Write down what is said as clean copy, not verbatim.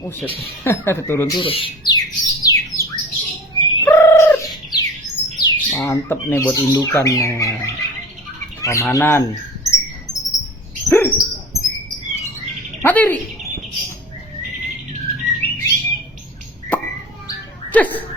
Uset. Turun-turun. Mantep nih buat indukan nih. Pamanan. Materi. Cus.